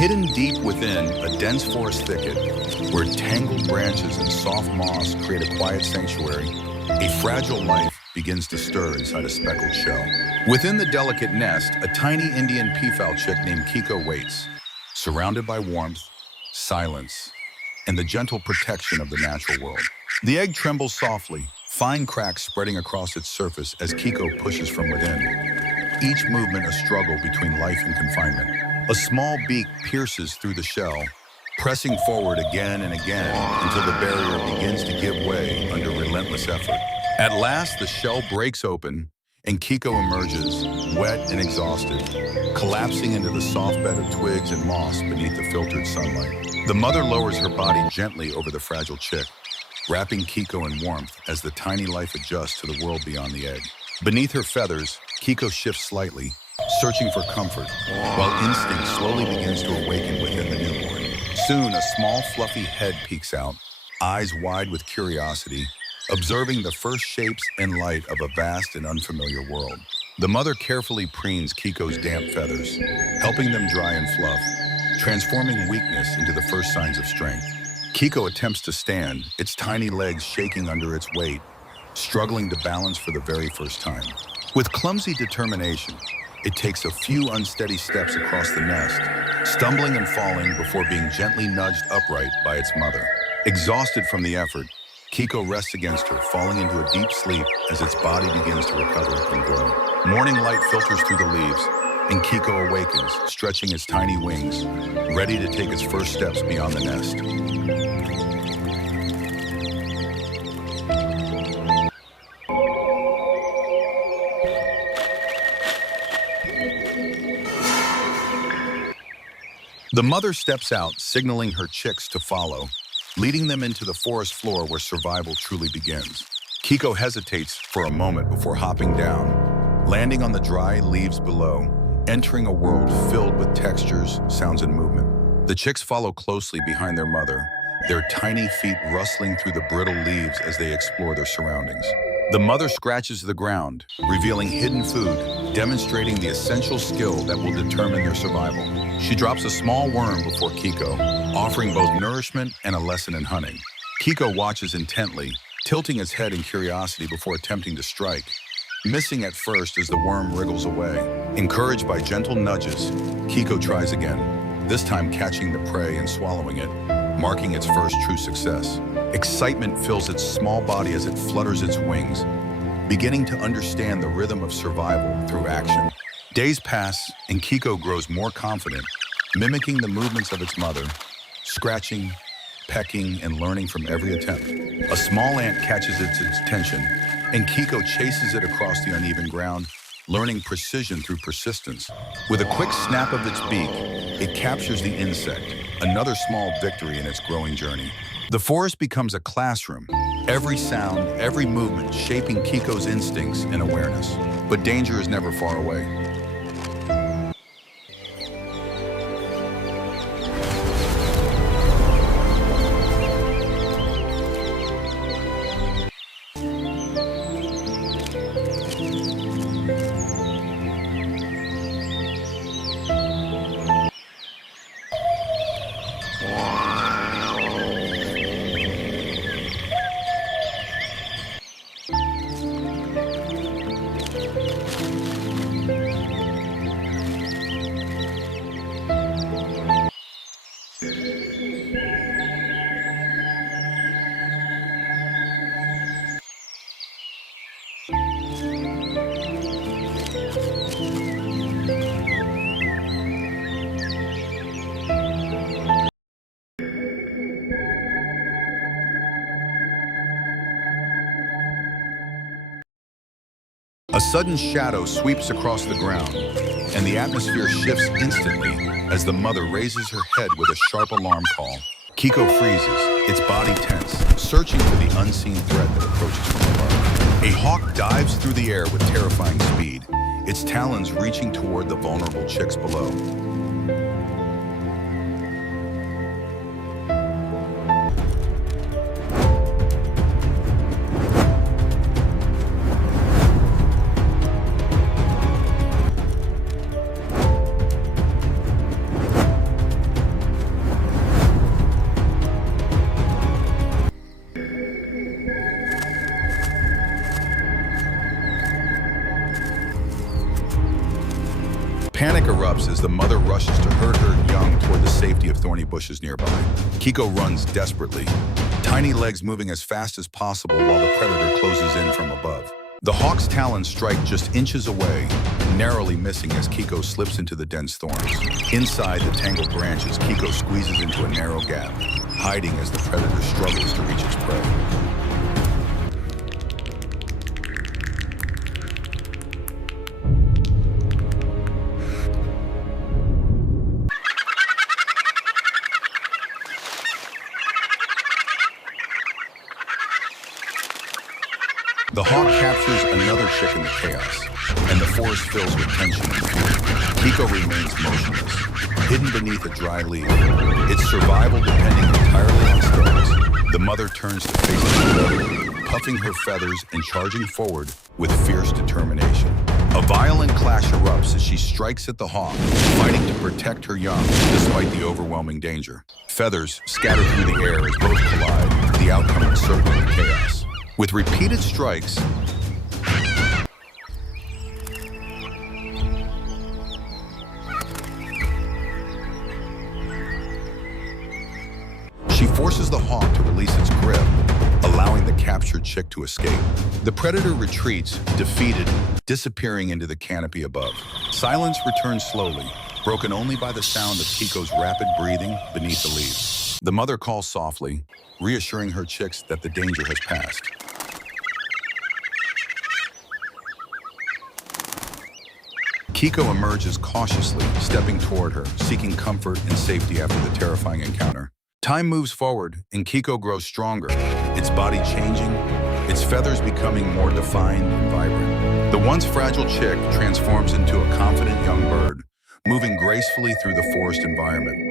Hidden deep within a dense forest thicket, where tangled branches and soft moss create a quiet sanctuary, a fragile life begins to stir inside a speckled shell. Within the delicate nest, a tiny Indian peafowl chick named Kiko waits, surrounded by warmth, silence, and the gentle protection of the natural world. The egg trembles softly, fine cracks spreading across its surface as Kiko pushes from within. Each movement a struggle between life and confinement. A small beak pierces through the shell, pressing forward again and again until the barrier begins to give way under relentless effort. At last, the shell breaks open, and Kiko emerges, wet and exhausted, collapsing into the soft bed of twigs and moss beneath the filtered sunlight. The mother lowers her body gently over the fragile chick, wrapping Kiko in warmth as the tiny life adjusts to the world beyond the egg. Beneath her feathers, Kiko shifts slightly, searching for comfort, while instinct slowly begins to awaken within the newborn. Soon, a small, fluffy head peeks out, eyes wide with curiosity, observing the first shapes and light of a vast and unfamiliar world. The mother carefully preens Kiko's damp feathers, helping them dry and fluff, transforming weakness into the first signs of strength. Kiko attempts to stand, its tiny legs shaking under its weight, struggling to balance for the very first time. With clumsy determination, it takes a few unsteady steps across the nest, stumbling and falling before being gently nudged upright by its mother. Exhausted from the effort, Kiko rests against her, falling into a deep sleep as its body begins to recover and grow. Morning light filters through the leaves, and Kiko awakens, stretching its tiny wings, ready to take its first steps beyond the nest. The mother steps out, signaling her chicks to follow, leading them into the forest floor where survival truly begins. Kiko hesitates for a moment before hopping down, landing on the dry leaves below, entering a world filled with textures, sounds, and movement. The chicks follow closely behind their mother, their tiny feet rustling through the brittle leaves as they explore their surroundings. The mother scratches the ground, revealing hidden food, demonstrating the essential skill that will determine their survival. She drops a small worm before Kiko, offering both nourishment and a lesson in hunting. Kiko watches intently, tilting its head in curiosity before attempting to strike, missing at first as the worm wriggles away. Encouraged by gentle nudges, Kiko tries again, this time catching the prey and swallowing it, marking its first true success. Excitement fills its small body as it flutters its wings, beginning to understand the rhythm of survival through action. Days pass, and Kiko grows more confident, mimicking the movements of its mother, scratching, pecking, and learning from every attempt. A small ant catches its attention, and Kiko chases it across the uneven ground, learning precision through persistence. With a quick snap of its beak, it captures the insect, another small victory in its growing journey. The forest becomes a classroom, every sound, every movement shaping Kiko's instincts and awareness. But danger is never far away. A sudden shadow sweeps across the ground, and the atmosphere shifts instantly as the mother raises her head with a sharp alarm call. Kiko freezes, its body tense, searching for the unseen threat that approaches from above. A hawk dives through the air with terrifying speed, its talons reaching toward the vulnerable chicks below. Panic erupts as the mother rushes to herd her young toward the safety of thorny bushes nearby. Kiko runs desperately, tiny legs moving as fast as possible while the predator closes in from above. The hawk's talons strike just inches away, narrowly missing as Kiko slips into the dense thorns. Inside the tangled branches, Kiko squeezes into a narrow gap, hiding as the predator struggles to reach its prey. The hawk captures another chick in the chaos, and the forest fills with tension and fear. Kiko remains motionless, hidden beneath a dry leaf, its survival depending entirely on steps. The mother turns to face the predator, puffing her feathers and charging forward with fierce determination. A violent clash erupts as she strikes at the hawk, fighting to protect her young despite the overwhelming danger. Feathers scatter through the air as both collide, the outcome encircling the chaos. With repeated strikes, she forces the hawk to release its grip, allowing the captured chick to escape. The predator retreats, defeated, disappearing into the canopy above. Silence returns slowly, broken only by the sound of Kiko's rapid breathing beneath the leaves. The mother calls softly, reassuring her chicks that the danger has passed. Kiko emerges cautiously, stepping toward her, seeking comfort and safety after the terrifying encounter. Time moves forward, and Kiko grows stronger, its body changing, its feathers becoming more defined and vibrant. The once fragile chick transforms into a confident young bird, moving gracefully through the forest environment.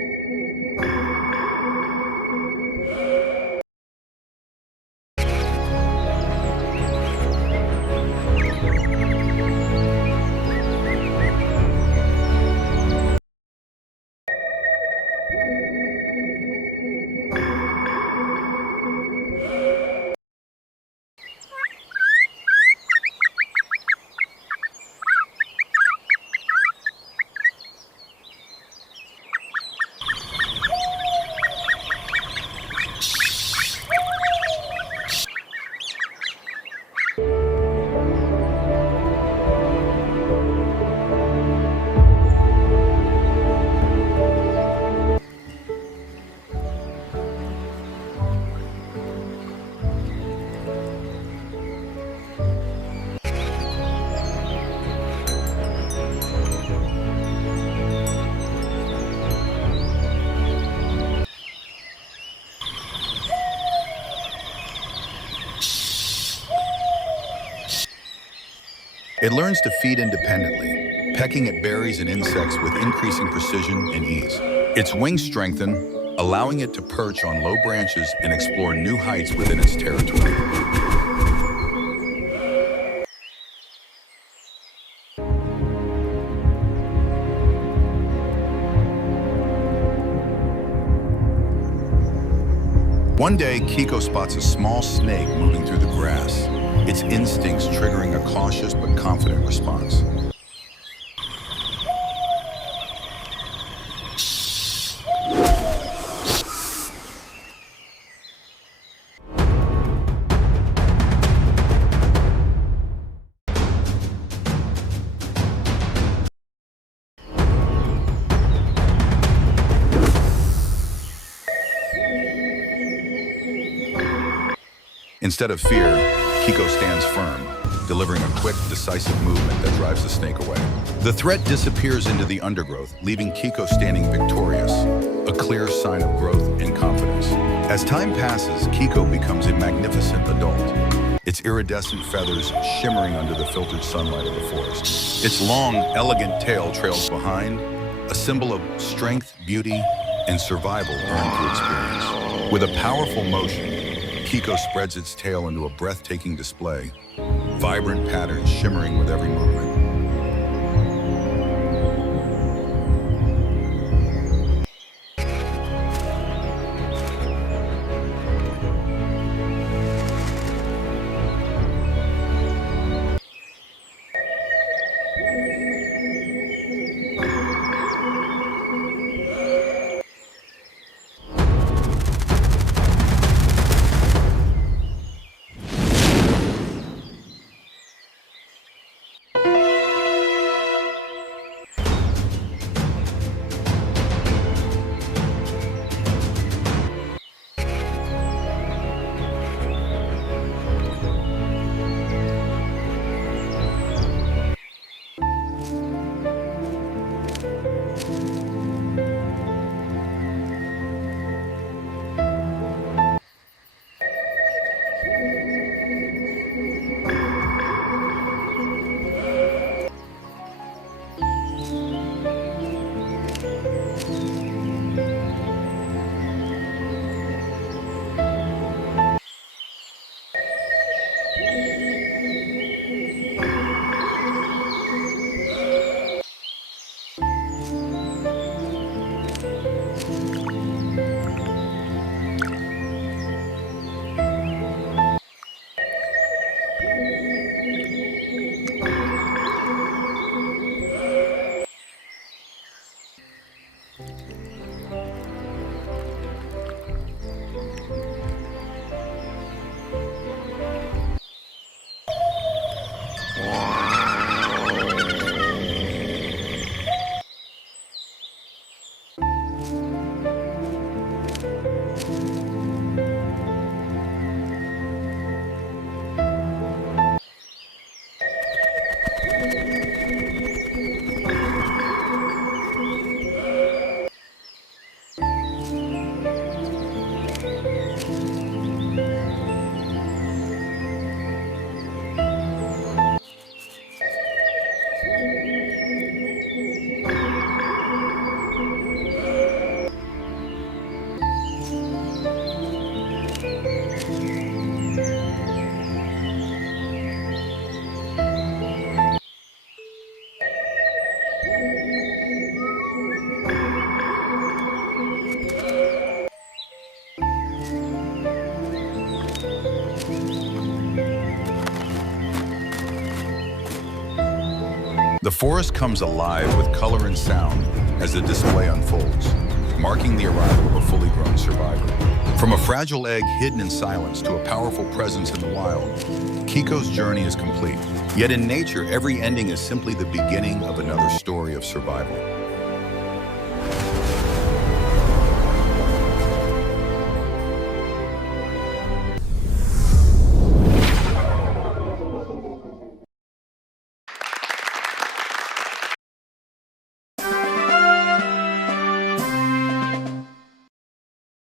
It learns to feed independently, pecking at berries and insects with increasing precision and ease. Its wings strengthen, allowing it to perch on low branches and explore new heights within its territory. One day, Kiko spots a small snake moving through the grass, its instincts triggering a cautious but confident response. Instead of fear, Kiko stands firm, delivering a quick, decisive movement that drives the snake away. The threat disappears into the undergrowth, leaving Kiko standing victorious, a clear sign of growth and confidence. As time passes, Kiko becomes a magnificent adult, its iridescent feathers shimmering under the filtered sunlight of the forest. Its long, elegant tail trails behind, a symbol of strength, beauty, and survival earned through experience. With a powerful motion, Kiko spreads its tail into a breathtaking display, vibrant patterns shimmering with every movement. The forest comes alive with color and sound as the display unfolds, marking the arrival of a fully grown survivor. From a fragile egg hidden in silence to a powerful presence in the wild, Kiko's journey is complete. Yet in nature, every ending is simply the beginning of another story of survival.